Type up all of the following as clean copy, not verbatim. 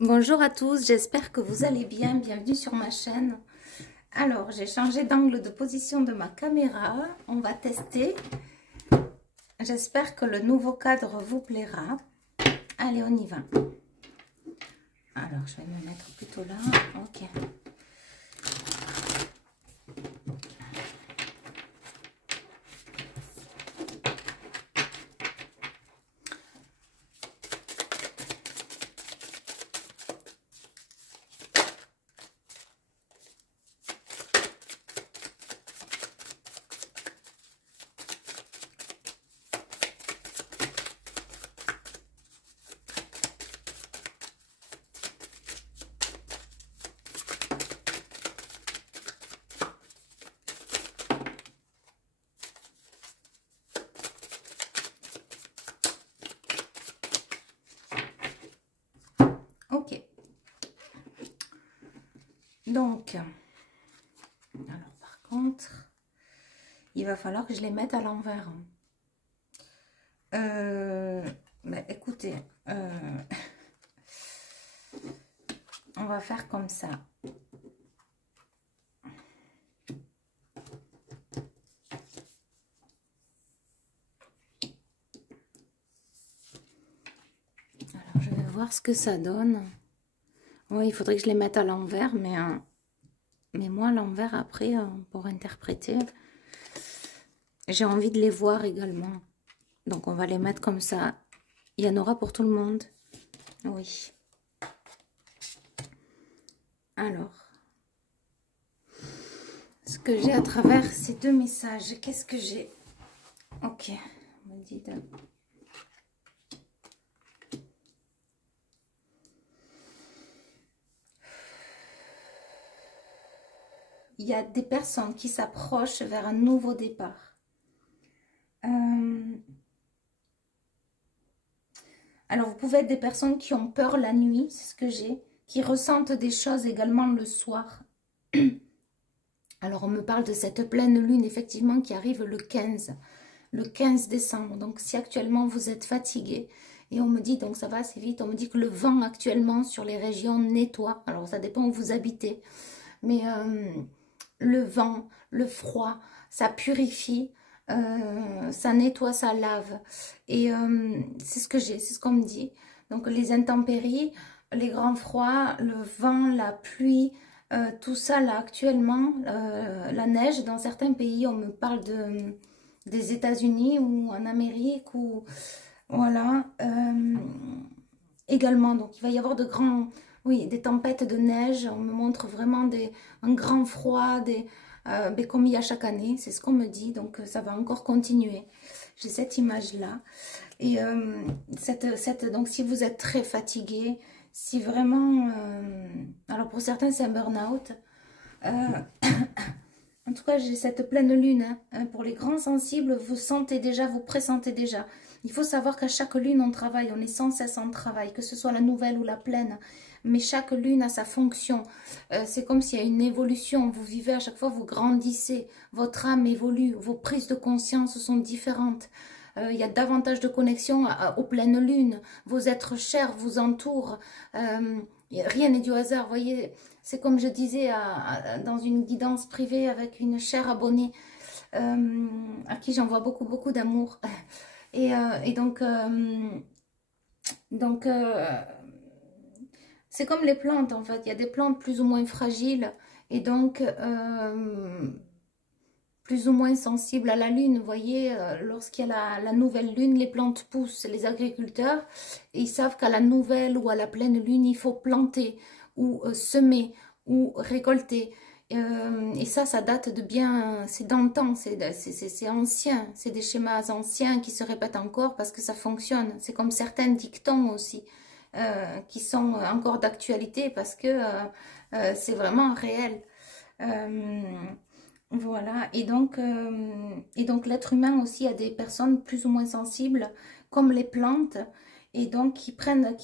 Bonjour à tous, j'espère que vous allez bien, bienvenue sur ma chaîne. Alors, j'ai changé d'angle de position de ma caméra, on va tester. J'espère que le nouveau cadre vous plaira. Allez, on y va. Alors, je vais me mettre plutôt là, ok. Ok. Donc, alors par contre, il va falloir que je les mette à l'envers. Écoutez, on va faire comme ça. Alors, je vais voir ce que ça donne. Oui, il faudrait que je les mette à l'envers, mais moi, à l'envers, après, pour interpréter, j'ai envie de les voir également. Donc, on va les mettre comme ça. Il y en aura pour tout le monde. Oui. Alors, ce que j'ai à travers ces deux messages, qu'est-ce que j'ai? Ok, on me dit de... Il y a des personnes qui s'approchent vers un nouveau départ. Alors, vous pouvez être des personnes qui ont peur la nuit, c'est ce que j'ai, qui ressentent des choses également le soir. Alors, on me parle de cette pleine lune, effectivement, qui arrive le 15 décembre. Donc, si actuellement vous êtes fatigué, et on me dit, donc ça va assez vite, on me dit que le vent actuellement sur les régions nettoie. Alors, ça dépend où vous habitez. Mais le vent, le froid, ça purifie, ça nettoie, ça lave. Et c'est ce que j'ai, c'est ce qu'on me dit. Donc les intempéries, les grands froids, le vent, la pluie, tout ça là actuellement, la neige dans certains pays, on me parle des États-Unis ou en Amérique ou voilà. Également, donc il va y avoir de grands... Oui, des tempêtes de neige, on me montre vraiment un grand froid, comme il y a chaque année, c'est ce qu'on me dit, donc ça va encore continuer. J'ai cette image-là. Et donc si vous êtes très fatigué, si vraiment... alors pour certains c'est un burn-out. En tout cas j'ai cette pleine lune. Pour les grands sensibles, vous sentez déjà, vous pressentez déjà. Il faut savoir qu'à chaque lune on travaille, on est sans cesse en travail, que ce soit la nouvelle ou la pleine. Mais chaque lune a sa fonction. C'est comme s'il y a une évolution. Vous vivez à chaque fois, vous grandissez. Votre âme évolue. Vos prises de conscience sont différentes. Il y a davantage de connexion aux pleines lunes. Vos êtres chers vous entourent. Rien n'est du hasard. Vous voyez, c'est comme je disais dans une guidance privée avec une chère abonnée à qui j'envoie beaucoup, beaucoup d'amour. Et donc c'est comme les plantes en fait, il y a des plantes plus ou moins fragiles et donc plus ou moins sensibles à la lune. Vous voyez, lorsqu'il y a la nouvelle lune, les plantes poussent, les agriculteurs, et ils savent qu'à la nouvelle ou à la pleine lune, il faut planter ou semer ou récolter. Et ça date de bien, c'est d'antan, c'est ancien, c'est des schémas anciens qui se répètent encore parce que ça fonctionne. C'est comme certains dictons aussi. Qui sont encore d'actualité parce que c'est vraiment réel. Voilà, et donc l'être humain aussi a des personnes plus ou moins sensibles, comme les plantes, et donc qui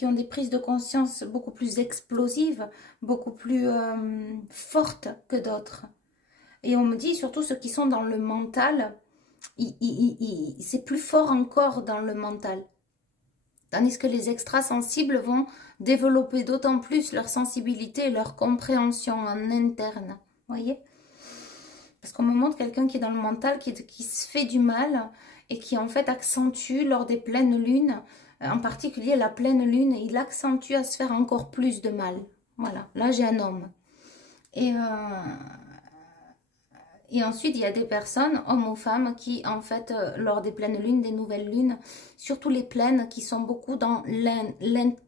ont des prises de conscience beaucoup plus explosives, beaucoup plus fortes que d'autres. Et on me dit surtout ceux qui sont dans le mental, c'est plus fort encore dans le mental. Tandis que les extrasensibles vont développer d'autant plus leur sensibilité et leur compréhension en interne. Vous voyez? Parce qu'on me montre quelqu'un qui est dans le mental, qui se fait du mal et qui en fait accentue lors des pleines lunes, en particulier la pleine lune, il accentue à se faire encore plus de mal. Voilà, là j'ai un homme. Et ensuite, il y a des personnes, hommes ou femmes, qui, en fait, lors des pleines lunes, des nouvelles lunes, surtout les pleines, qui sont beaucoup dans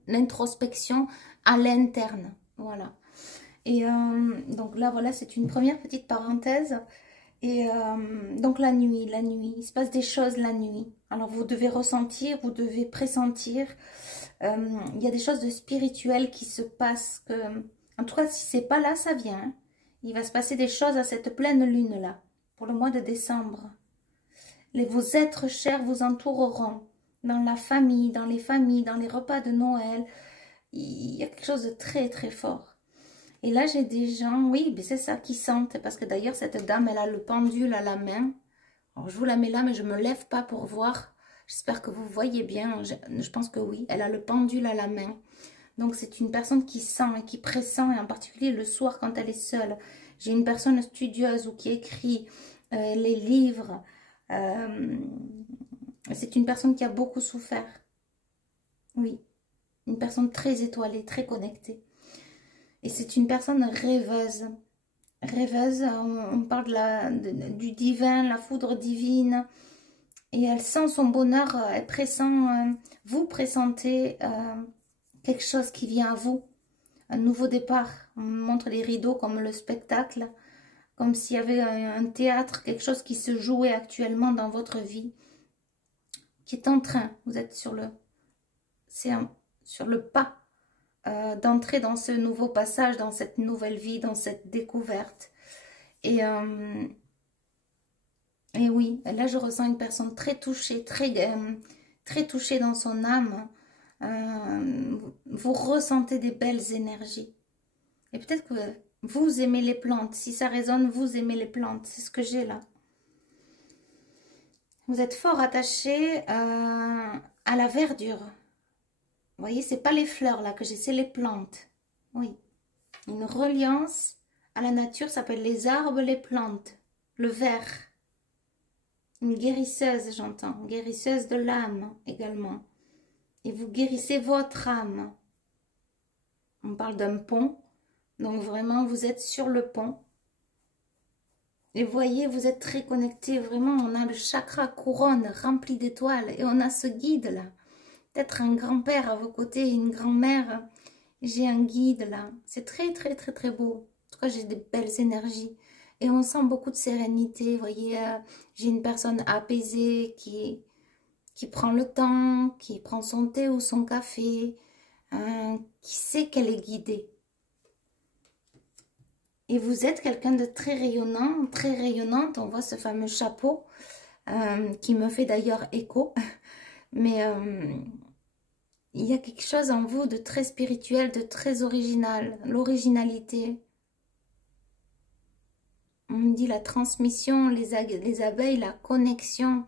l'introspection à l'interne. Voilà. Et donc là, voilà, c'est une première petite parenthèse. Et donc la nuit, il se passe des choses la nuit. Alors, vous devez ressentir, vous devez pressentir. Il y a des choses de spirituelles qui se passent. En tout cas, si c'est pas là, ça vient, hein. Il va se passer des choses à cette pleine lune-là, pour le mois de décembre. Vos êtres chers vous entoureront, dans la famille, dans les repas de Noël. Il y a quelque chose de très, très fort. Et là, j'ai des gens, oui, mais c'est ça, qui sentent. Parce que d'ailleurs, cette dame, elle a le pendule à la main. Alors, je vous la mets là, mais je ne me lève pas pour voir. J'espère que vous voyez bien. Je pense que oui. Elle a le pendule à la main. Donc, c'est une personne qui sent et qui pressent, et en particulier le soir quand elle est seule. J'ai une personne studieuse ou qui écrit les livres. C'est une personne qui a beaucoup souffert. Oui, une personne très étoilée, très connectée. Et c'est une personne rêveuse. Rêveuse, on parle du divin, la foudre divine. Et elle sent son bonheur, elle pressent, vous pressentez quelque chose qui vient à vous, un nouveau départ. On montre les rideaux comme le spectacle, comme s'il y avait un théâtre, quelque chose qui se jouait actuellement dans votre vie, qui est en train, vous êtes sur le pas d'entrer dans ce nouveau passage, dans cette nouvelle vie, dans cette découverte. Et oui, là je ressens une personne très touchée, très touchée dans son âme. Vous ressentez des belles énergies. Et peut-être que vous aimez les plantes. Si ça résonne, vous aimez les plantes. C'est ce que j'ai là. Vous êtes fort attaché à la verdure. Vous voyez, c'est pas les fleurs là que j'ai, c'est les plantes. Oui. Une reliance à la nature s'appelle les arbres, les plantes. Le vert. Une guérisseuse, j'entends. Guérisseuse de l'âme également. Et vous guérissez votre âme. On parle d'un pont. Donc vraiment, vous êtes sur le pont. Et vous voyez, vous êtes très connectés. Vraiment, on a le chakra couronne rempli d'étoiles. Et on a ce guide-là. Peut-être un grand-père à vos côtés, une grand-mère. J'ai un guide là. C'est très, très, très, très beau. En tout cas, j'ai des belles énergies. Et on sent beaucoup de sérénité. Vous voyez, j'ai une personne apaisée qui prend le temps, qui prend son thé ou son café, qui sait qu'elle est guidée. Et vous êtes quelqu'un de très rayonnant, très rayonnante. On voit ce fameux chapeau qui me fait d'ailleurs écho. Mais il y a quelque chose en vous de très spirituel, de très original. L'originalité. On me dit la transmission, les abeilles, la connexion.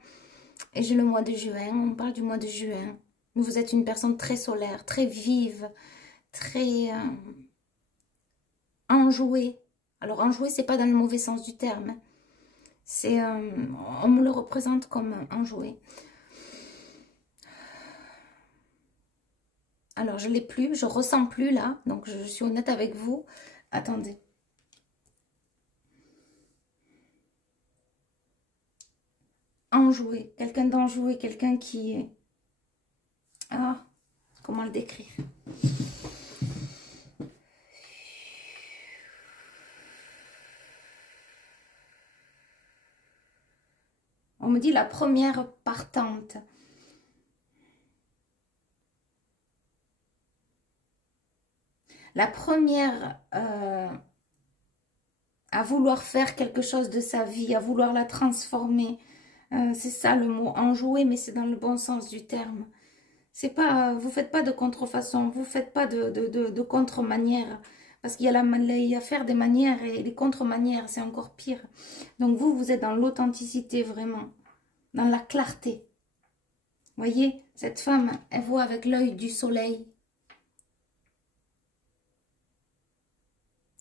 Et j'ai le mois de juin, on parle du mois de juin. Vous êtes une personne très solaire, très vive, très enjouée. Alors enjouée, c'est pas dans le mauvais sens du terme. C'est, on me le représente comme enjouée. Alors je l'ai plus, je ressens plus là, donc je suis honnête avec vous. Attendez. Enjoué, quelqu'un d'enjoué, quelqu'un qui est... Ah, comment le décrire? On me dit la première partante. La première à vouloir faire quelque chose de sa vie, à vouloir la transformer. C'est ça le mot enjoué, mais c'est dans le bon sens du terme. C'est pas, vous faites pas de contrefaçon, vous faites pas de contre-manière. Parce qu'il y a faire des manières et les contre-manières, c'est encore pire. Donc vous êtes dans l'authenticité vraiment, dans la clarté. Voyez, Cette femme, elle voit avec l'œil du soleil,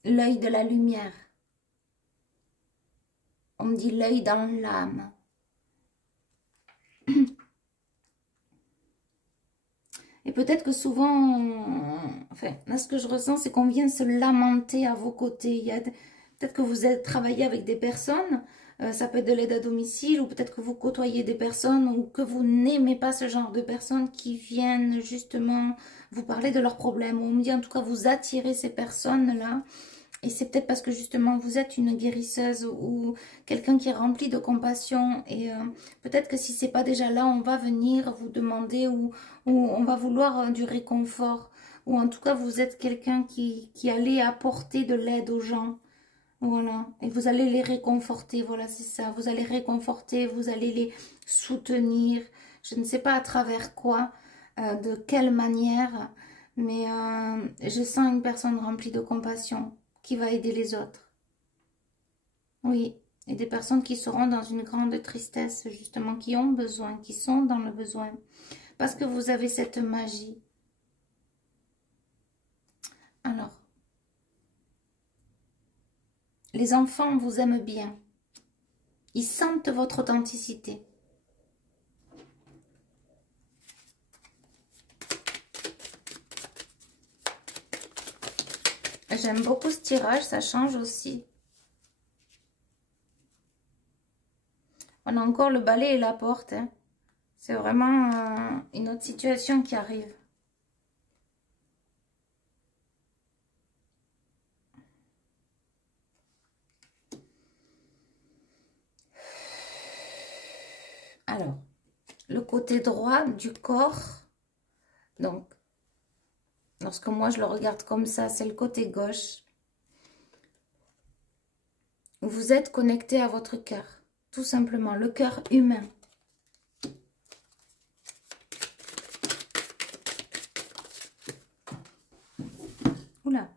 l'œil de la lumière. On me dit l'œil dans l'âme. Et peut-être que souvent, enfin, là ce que je ressens, c'est qu'on vient se lamenter à vos côtés. Peut-être que vous êtes travaillé avec des personnes, ça peut être de l'aide à domicile, ou peut-être que vous côtoyez des personnes, ou que vous n'aimez pas ce genre de personnes qui viennent justement vous parler de leurs problèmes. Ou on me dit en tout cas, vous attirez ces personnes-là. Et c'est peut-être parce que justement vous êtes une guérisseuse ou quelqu'un qui est rempli de compassion. Et peut-être que si c'est pas déjà là, on va venir vous demander ou on va vouloir du réconfort. Ou en tout cas, vous êtes quelqu'un qui allait apporter de l'aide aux gens. Voilà. Et vous allez les réconforter. Voilà, c'est ça. Vous allez réconforter, vous allez les soutenir. Je ne sais pas à travers quoi, de quelle manière. Mais je sens une personne remplie de compassion qui va aider les autres. Oui, et des personnes qui seront dans une grande tristesse, justement, qui ont besoin, qui sont dans le besoin. Parce que vous avez cette magie. Alors, les enfants vous aiment bien. Ils sentent votre authenticité. J'aime beaucoup ce tirage, ça change aussi. On a encore le balai et la porte. Hein. C'est vraiment une autre situation qui arrive. Alors, le côté droit du corps, donc, lorsque moi je le regarde comme ça, c'est le côté gauche. Vous êtes connecté à votre cœur, tout simplement, le cœur humain. Oula.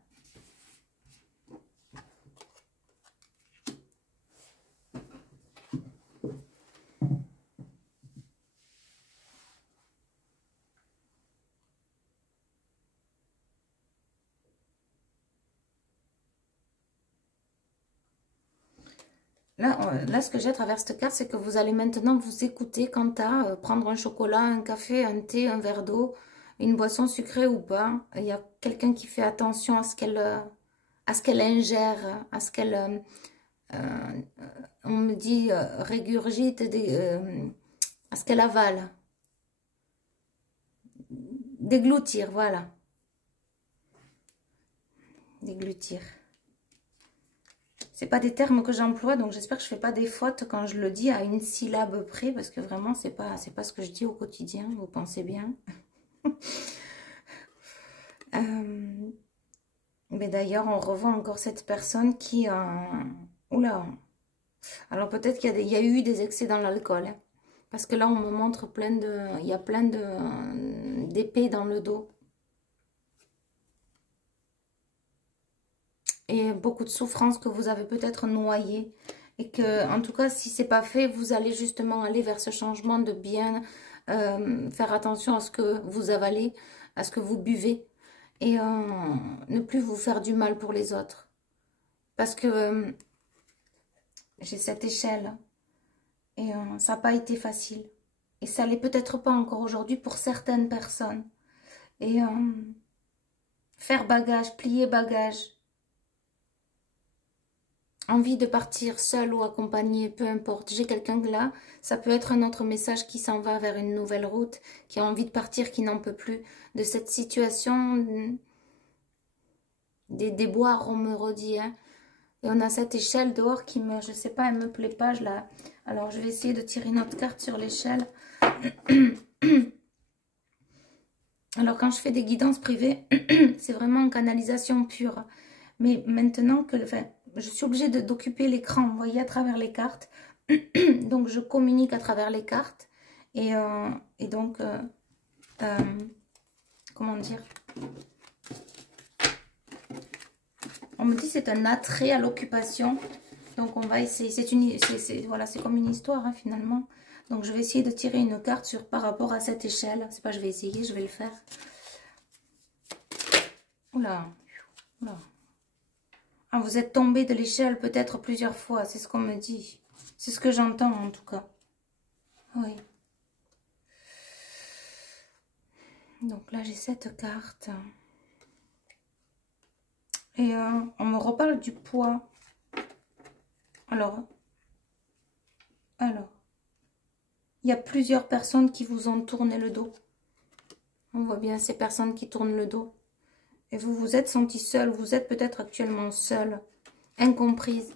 Là, ce que j'ai à travers cette carte, c'est que vous allez maintenant vous écouter quant à prendre un chocolat, un café, un thé, un verre d'eau, une boisson sucrée ou pas. Il y a quelqu'un qui fait attention à ce qu'elle ingère, à ce qu'elle, on me dit, régurgite, à ce qu'elle avale. Déglutir, voilà. Déglutir. C'est pas des termes que j'emploie, donc j'espère que je fais pas des fautes quand je le dis à une syllabe près, parce que vraiment, c'est pas ce que je dis au quotidien, vous pensez bien. Mais d'ailleurs, on revoit encore cette personne qui... Oula. Alors peut-être qu'il y a eu des excès dans l'alcool, hein, parce que là, on me montre il y a plein d'épées dans le dos. Et beaucoup de souffrances que vous avez peut-être noyées. Et que, en tout cas, si c'est pas fait, vous allez justement aller vers ce changement de bien faire attention à ce que vous avalez, à ce que vous buvez. Et ne plus vous faire du mal pour les autres. Parce que j'ai cette échelle. Et ça n'a pas été facile. Et ça l'est peut-être pas encore aujourd'hui pour certaines personnes. Et faire bagage, plier bagage. Envie de partir seul ou accompagné, peu importe. J'ai quelqu'un là, ça peut être un autre message qui s'en va vers une nouvelle route, qui a envie de partir, qui n'en peut plus de cette situation des déboires, on me redit. Hein. Et on a cette échelle dehors qui me, je sais pas, elle me plaît pas. Alors je vais essayer de tirer une autre carte sur l'échelle. Alors quand je fais des guidances privées, c'est vraiment en canalisation pure. Mais maintenant que... Enfin, je suis obligée d'occuper l'écran, vous voyez, à travers les cartes. Donc, je communique à travers les cartes. Et donc, comment dire? On me dit c'est un attrait à l'occupation. Donc, on va essayer. Voilà, c'est comme une histoire, hein, finalement. Donc, je vais essayer de tirer une carte par rapport à cette échelle. C'est pas je vais essayer, je vais le faire. Oula, oula. Ah, vous êtes tombé de l'échelle peut-être plusieurs fois, c'est ce qu'on me dit. C'est ce que j'entends en tout cas. Oui. Donc là, j'ai cette carte. Et on me reparle du poids. Alors, il y a plusieurs personnes qui vous ont tourné le dos. On voit bien ces personnes qui tournent le dos. Et vous vous êtes senti seul, vous êtes peut-être actuellement seul, incomprise.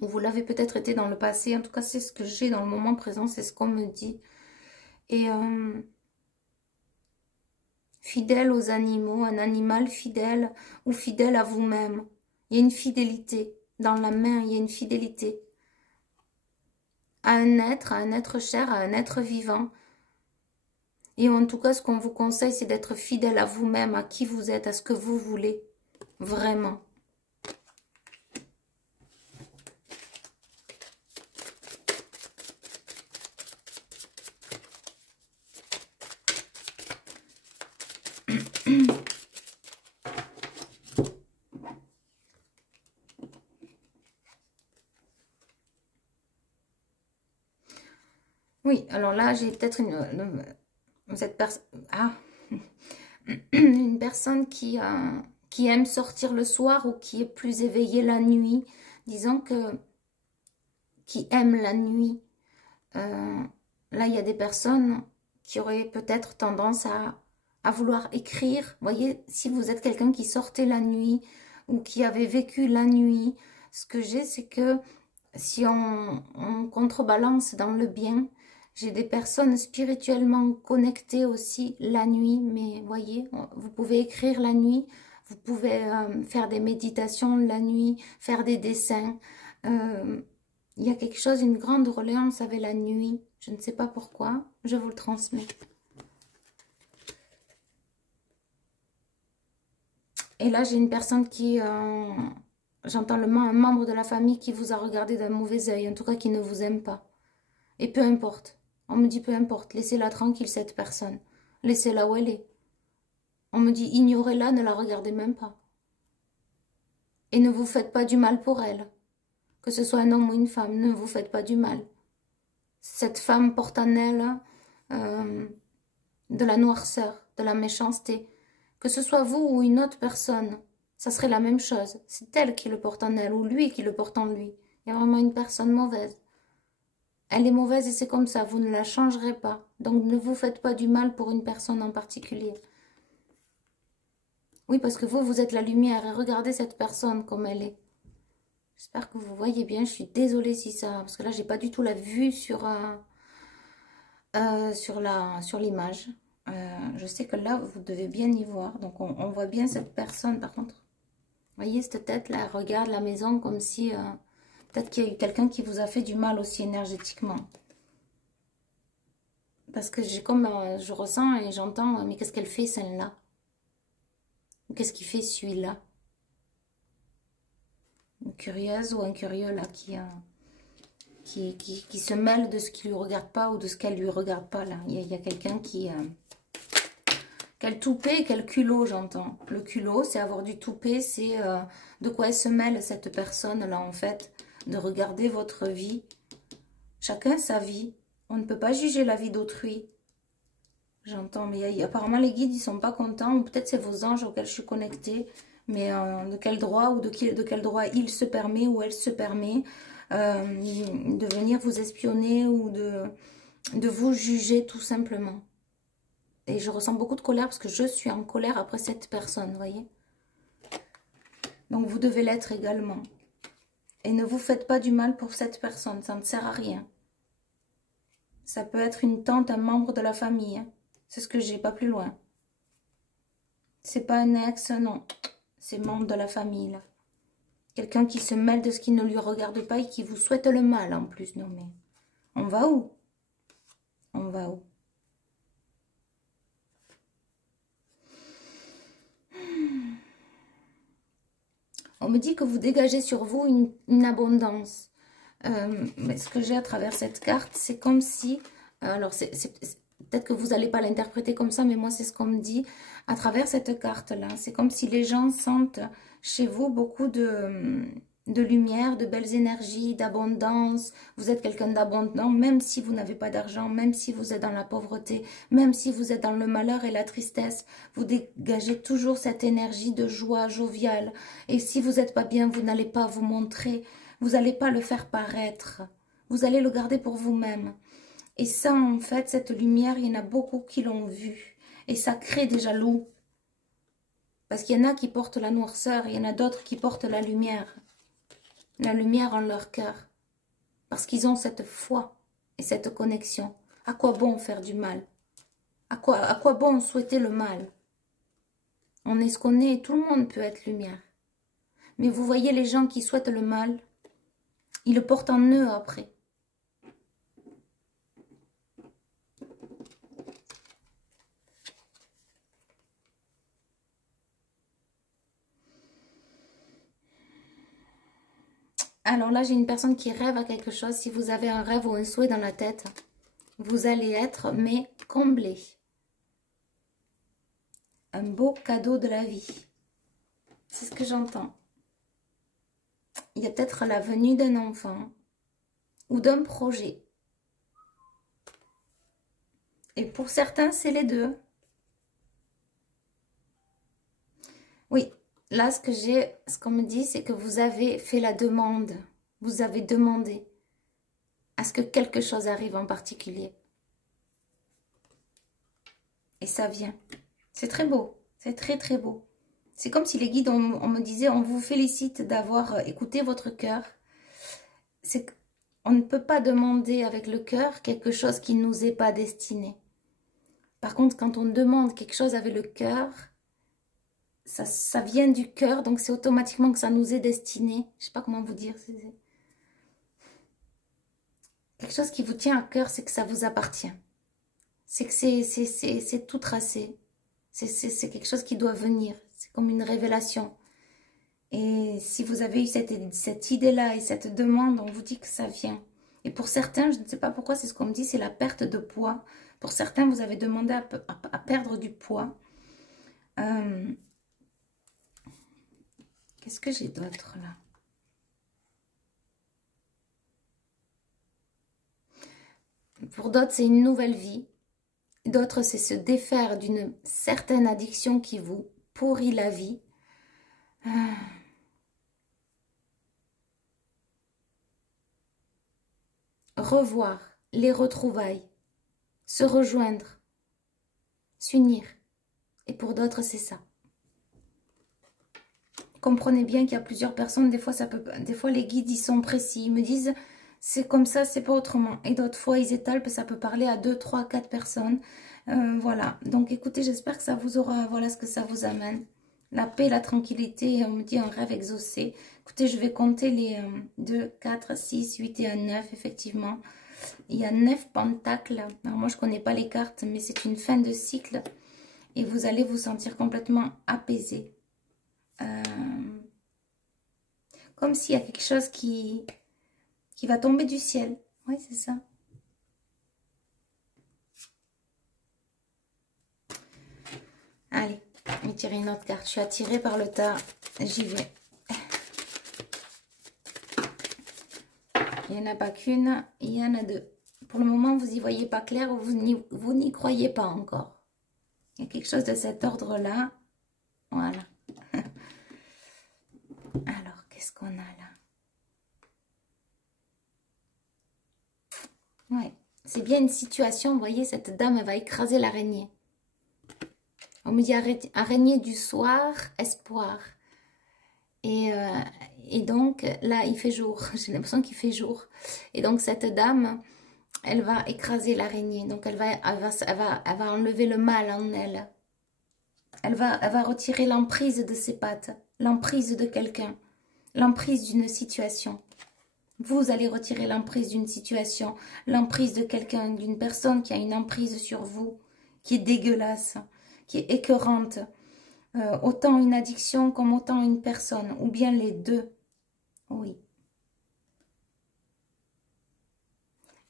Ou vous l'avez peut-être été dans le passé. En tout cas, c'est ce que j'ai dans le moment présent, c'est ce qu'on me dit. Et fidèle aux animaux, un animal fidèle ou fidèle à vous-même. Il y a une fidélité. Dans la main, il y a une fidélité. À un être cher, à un être vivant. Et en tout cas, ce qu'on vous conseille, c'est d'être fidèle à vous-même, à qui vous êtes, à ce que vous voulez. Vraiment. Oui, alors là, j'ai peut-être une personne qui aime sortir le soir ou qui est plus éveillée la nuit. Disons que qui aime la nuit. Là, il y a des personnes qui auraient peut-être tendance à vouloir écrire. Vous voyez, si vous êtes quelqu'un qui sortait la nuit ou qui avait vécu la nuit, ce que j'ai, c'est que si on contrebalance dans le bien, j'ai des personnes spirituellement connectées aussi la nuit, mais voyez, vous pouvez écrire la nuit, vous pouvez faire des méditations la nuit, faire des dessins. Il y a quelque chose, une grande reliance avec la nuit. Je ne sais pas pourquoi, je vous le transmets. Et là, j'ai une personne qui... j'entends un membre de la famille qui vous a regardé d'un mauvais œil, en tout cas qui ne vous aime pas. Et peu importe. On me dit peu importe, laissez-la tranquille cette personne. Laissez-la où elle est. On me dit ignorez-la, ne la regardez même pas. Et ne vous faites pas du mal pour elle. Que ce soit un homme ou une femme, ne vous faites pas du mal. Cette femme porte en elle de la noirceur, de la méchanceté. Que ce soit vous ou une autre personne, ça serait la même chose. C'est elle qui le porte en elle ou lui qui le porte en lui. Il y a vraiment une personne mauvaise. Elle est mauvaise et c'est comme ça, vous ne la changerez pas. Donc ne vous faites pas du mal pour une personne en particulier. Oui, parce que vous êtes la lumière et regardez cette personne comme elle est. J'espère que vous voyez bien, je suis désolée si ça... Parce que là, j'ai pas du tout la vue sur l'image. Je sais que là, vous devez bien y voir. Donc on voit bien cette personne par contre. Vous voyez cette tête là, elle regarde la maison comme si... peut-être qu'il y a eu quelqu'un qui vous a fait du mal aussi énergétiquement. Parce que j'ai comme... je ressens et j'entends, mais qu'est-ce qu'elle fait celle-là? Qu'est-ce qu'il fait celui-là? Une curieuse ou un curieux là qui se mêle de ce qui lui regarde pas ou de ce qu'elle lui regarde pas là. Il y a quelqu'un qui... quel toupet, quel culot j'entends. Le culot, c'est avoir du toupet, c'est de quoi elle se mêle cette personne-là en fait. De regarder votre vie. Chacun sa vie. On ne peut pas juger la vie d'autrui. J'entends, mais apparemment les guides, ils sont pas contents. Ou peut-être c'est vos anges auxquels je suis connectée. Mais de quel droit ou de quel droit il se permet ou elle se permet de venir vous espionner ou de vous juger tout simplement. Et je ressens beaucoup de colère parce que je suis en colère après cette personne, vous voyez. Donc vous devez l'être également. Et ne vous faites pas du mal pour cette personne, ça ne sert à rien. Ça peut être une tante, un membre de la famille. Hein. C'est ce que j'ai, pas plus loin. C'est pas un ex, non. C'est membre de la famille, là. Quelqu'un qui se mêle de ce qui ne lui regarde pas et qui vous souhaite le mal, en plus. Non, mais on va où? On va où? On me dit que vous dégagez sur vous une abondance. Mais ce que j'ai à travers cette carte, c'est comme si... alors, peut-être que vous n'allez pas l'interpréter comme ça, mais moi, c'est ce qu'on me dit à travers cette carte-là. C'est comme si les gens sentent chez vous beaucoup de lumière, de belles énergies, d'abondance. Vous êtes quelqu'un d'abondant, même si vous n'avez pas d'argent, même si vous êtes dans la pauvreté, même si vous êtes dans le malheur et la tristesse. Vous dégagez toujours cette énergie de joie joviale. Et si vous n'êtes pas bien, vous n'allez pas vous montrer. Vous n'allez pas le faire paraître. Vous allez le garder pour vous-même. Et ça, en fait, cette lumière, il y en a beaucoup qui l'ont vue. Et ça crée des jaloux. Parce qu'il y en a qui portent la noirceur, il y en a d'autres qui portent la lumière. La lumière en leur cœur. Parce qu'ils ont cette foi et cette connexion. À quoi bon faire du mal? À quoi bon souhaiter le mal? On est ce qu'on est, tout le monde peut être lumière. Mais vous voyez les gens qui souhaitent le mal, ils le portent en eux après. Alors là, j'ai une personne qui rêve à quelque chose. Si vous avez un rêve ou un souhait dans la tête, vous allez être, mais comblé. Un beau cadeau de la vie. C'est ce que j'entends. Il y a peut-être la venue d'un enfant ou d'un projet. Et pour certains, c'est les deux. Oui, là, ce qu'on me dit, c'est que vous avez fait la demande. Vous avez demandé à ce que quelque chose arrive en particulier. Et ça vient. C'est très beau. C'est très, très beau. C'est comme si les guides, on me disait, on vous félicite d'avoir écouté votre cœur. C'est qu'on ne peut pas demander avec le cœur quelque chose qui ne nous est pas destiné. Par contre, quand on demande quelque chose avec le cœur, ça vient du cœur, donc c'est automatiquement que ça nous est destiné. Je ne sais pas comment vous dire. Quelque chose qui vous tient à cœur, c'est que ça vous appartient. C'est que c'est tout tracé. C'est quelque chose qui doit venir. C'est comme une révélation. Et si vous avez eu cette idée-là et cette demande, on vous dit que ça vient. Et pour certains, je ne sais pas pourquoi, c'est ce qu'on me dit, c'est la perte de poids. Pour certains, vous avez demandé à perdre du poids. Qu'est-ce que j'ai d'autre là? Pour d'autres, c'est une nouvelle vie. D'autres, c'est se défaire d'une certaine addiction qui vous pourrit la vie. Revoir les retrouvailles, se rejoindre, s'unir. Et pour d'autres, c'est ça. Comprenez bien qu'il y a plusieurs personnes, des fois les guides, ils sont précis, ils me disent c'est comme ça, c'est pas autrement. Et d'autres fois, ils étalent, ça peut parler à 2, 3, 4 personnes. Voilà, donc écoutez, j'espère que ça vous aura, voilà ce que ça vous amène. La paix, la tranquillité, on me dit un rêve exaucé. Écoutez, je vais compter les 2, 4, 6, 8 et un 9, effectivement. Il y a 9 pentacles. Alors moi, je ne connais pas les cartes, mais c'est une fin de cycle. Et vous allez vous sentir complètement apaisé. Comme s'il y a quelque chose qui va tomber du ciel. Oui, c'est ça. Allez, je vais tirer une autre carte. Je suis attirée par le tas. J'y vais. Il n'y en a pas qu'une, il y en a deux. Pour le moment, vous n'y voyez pas clair ou vous n'y croyez pas encore. Il y a quelque chose de cet ordre-là. Voilà. Alors, qu'est-ce qu'on a là? Ouais, c'est bien une situation, vous voyez, cette dame, elle va écraser l'araignée. On me dit araignée du soir, espoir. Et donc, là, il fait jour. J'ai l'impression qu'il fait jour. Et donc, cette dame, elle va écraser l'araignée. Donc, elle va enlever le mal en elle. Elle va retirer l'emprise de ses pattes, l'emprise de quelqu'un, l'emprise d'une situation. Vous allez retirer l'emprise d'une situation, l'emprise de quelqu'un, d'une personne qui a une emprise sur vous, qui est dégueulasse, qui est écœurante. Autant une addiction comme autant une personne, ou bien les deux. Oui.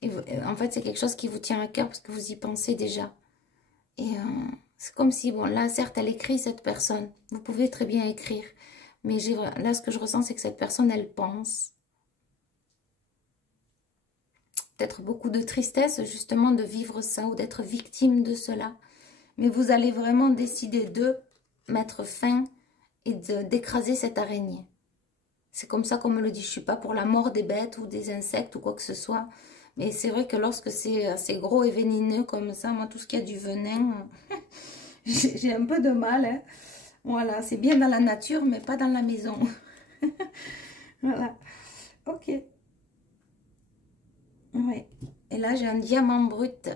Et en fait, c'est quelque chose qui vous tient à cœur parce que vous y pensez déjà. Et c'est comme si, bon, là, certes, elle écrit, cette personne. Vous pouvez très bien écrire. Mais là, ce que je ressens, c'est que cette personne, elle pense. Peut-être beaucoup de tristesse, justement, de vivre ça ou d'être victime de cela. Mais vous allez vraiment décider de mettre fin et d'écraser cette araignée. C'est comme ça qu'on me le dit. Je ne suis pas pour la mort des bêtes ou des insectes ou quoi que ce soit. Mais c'est vrai que lorsque c'est assez gros et vénéneux comme ça, moi, tout ce qui a du venin, j'ai un peu de mal. Hein. Voilà, c'est bien dans la nature, mais pas dans la maison. Voilà. Ok. Ouais. Et là, j'ai un diamant brut.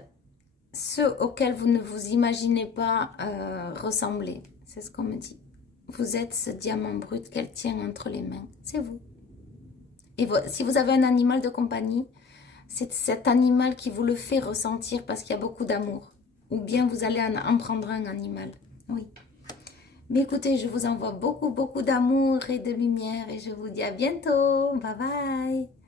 Ceux auxquels vous ne vous imaginez pas ressembler. C'est ce qu'on me dit. Vous êtes ce diamant brut qu'elle tient entre les mains. C'est vous. Et si vous avez un animal de compagnie, c'est cet animal qui vous le fait ressentir parce qu'il y a beaucoup d'amour. Ou bien vous allez en prendre un animal. Oui. Mais écoutez, je vous envoie beaucoup, beaucoup d'amour et de lumière. Et je vous dis à bientôt. Bye bye.